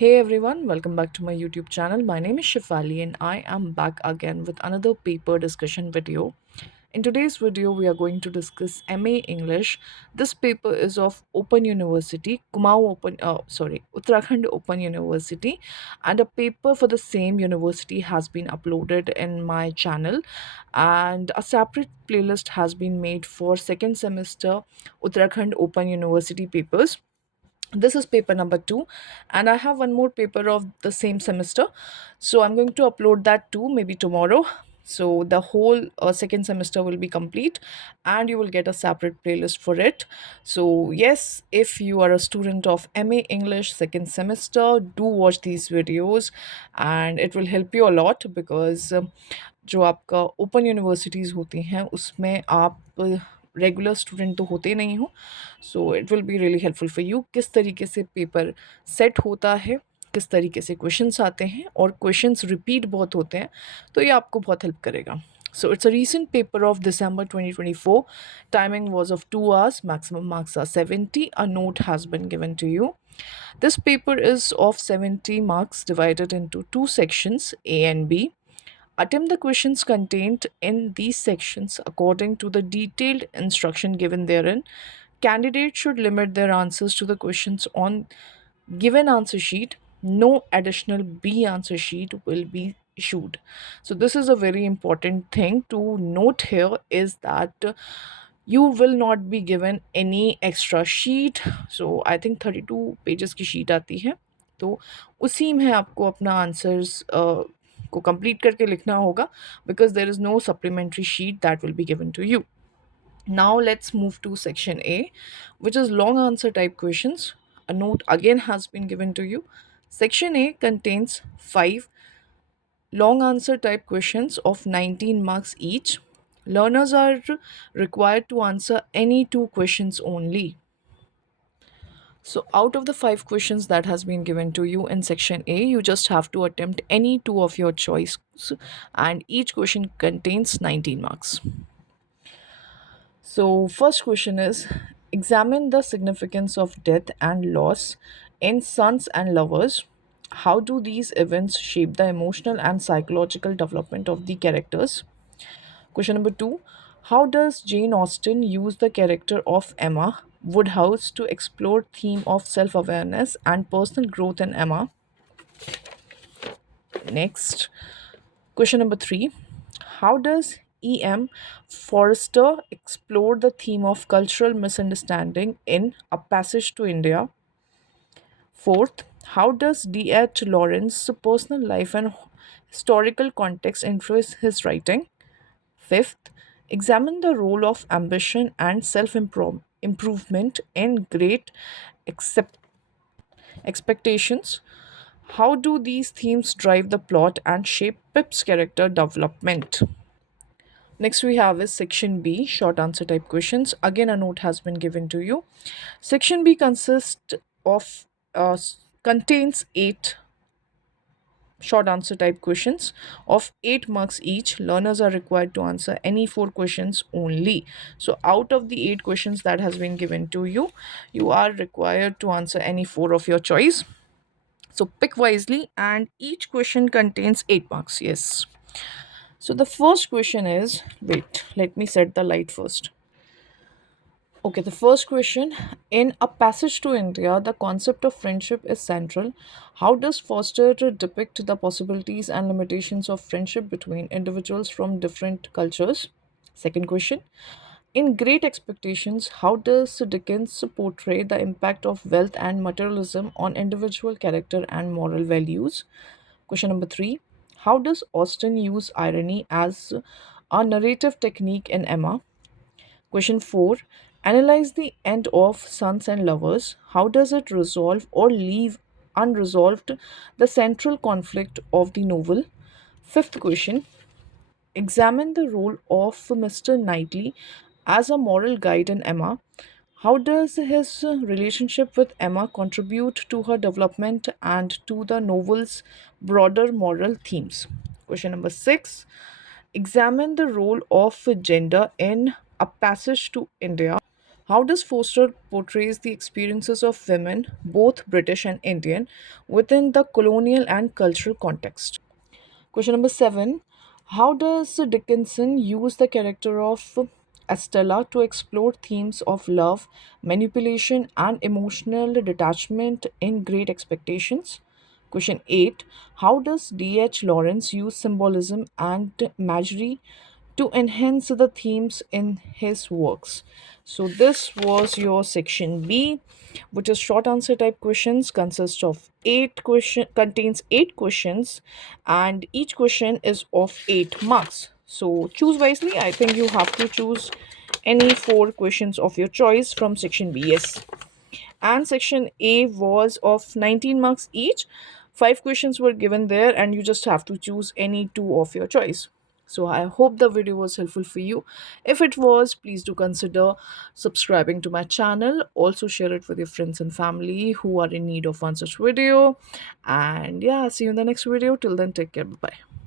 Hey everyone, welcome back to my YouTube channel. My name is Shifali and I am back again with another paper discussion video. In today's video, we are going to discuss MA English. This paper is of Open University, Uttarakhand Open University, and a paper for the same university has been uploaded in my channel, and a separate playlist has been made for second semester Uttarakhand Open University papers. This is paper number 2, and I have one more paper of the same semester, so I'm going to upload that too, maybe tomorrow. So the whole second semester will be complete, and you will get a separate playlist for it. So yes, if you are a student of MA English second semester, do watch these videos, and it will help you a lot because जो आपका open universities होती हैं उसमें आप regular student तो होते नहीं हो, so it will be really helpful for you किस तरीके से पेपर सेट होता है, किस तरीके से क्वेश्चंस आते हैं और क्वेश्चंस रिपीट बहुत होते हैं, तो ये आपको बहुत हेल्प करेगा. So it's a recent paper of December 2024. Timing was of 2 hours. Maximum marks are 70. A note has been given to you. This paper is of 70 marks divided into two sections, A and B. Attempt the questions contained in these sections according to the detailed instruction given therein. Candidates should limit their answers to the questions on given answer sheet. No additional B answer sheet will be issued. So this is a very important thing to note here, is that you will not be given any extra sheet. So I think 32 pages की sheet आती है, तो उसी में आपको अपना answers को complete करके लिखना होगा, because there is no supplementary sheet that will be given to you. Now let's move to section A, which is long answer type questions. A note again has been given to you. Section A contains 5 long answer type questions of 19 marks each. Learners are required to answer any two questions only. So out of the 5 questions that has been given to you in section A, you just have to attempt any two of your choice, and each question contains 19 marks. So, first question is, examine the significance of death and loss in Sons and Lovers. How do these events shape the emotional and psychological development of the characters? Question number 2, how does Jane Austen use the character of Emma Woodhouse to explore theme of self-awareness and personal growth in Emma? Next, question number 3, how does E.M. Forrester explore the theme of cultural misunderstanding in A Passage to India? Fourth, how does D.H. Lawrence's personal life and historical context influence his writing? Fifth, examine the role of ambition and self improvement in Great Accept- Expectations. How do these themes drive the plot and shape Pip's character development? Next, we have is section B, short answer type questions. Again, a note has been given to you. Section B consists of contains 8 short answer type questions of 8 marks each. Learners are required to answer any 4 questions only. So out of the 8 questions that has been given to you, you are required to answer any 4 of your choice. So pick wisely, and each question contains 8 marks. Yes. So the first question is, wait, let me set the light first. Okay, the first question, in A Passage to India, the concept of friendship is central. How does Foster depict the possibilities and limitations of friendship between individuals from different cultures? Second question, in Great Expectations, how does Dickens portray the impact of wealth and materialism on individual character and moral values? Question number 3, how does Austen use irony as a narrative technique in Emma? Question 4, analyze the end of Sons and Lovers. How does it resolve or leave unresolved the central conflict of the novel? Fifth question, examine the role of Mr. Knightley as a moral guide in Emma. How does his relationship with Emma contribute to her development and to the novel's broader moral themes? Question number 6, examine the role of gender in A Passage to India. How does Foster portrays the experiences of women, both British and Indian, within the colonial and cultural context? Question number 7. How does Dickinson use the character of Estella to explore themes of love, manipulation, and emotional detachment in Great Expectations? Question 8. How does D.H. Lawrence use symbolism and imagery to enhance the themes in his works? So this was your section B, which is short answer type questions, consists of 8 questions, and each question is of 8 marks. So choose wisely. I think you have to choose any 4 questions of your choice from section B. Yes, and section A was of 19 marks each. 5 questions were given there, and you just have to choose any two of your choice. So, I hope the video was helpful for you. If it was, please do consider subscribing to my channel. Also, share it with your friends and family who are in need of one such video. And yeah, see you in the next video. Till then, take care. Bye bye.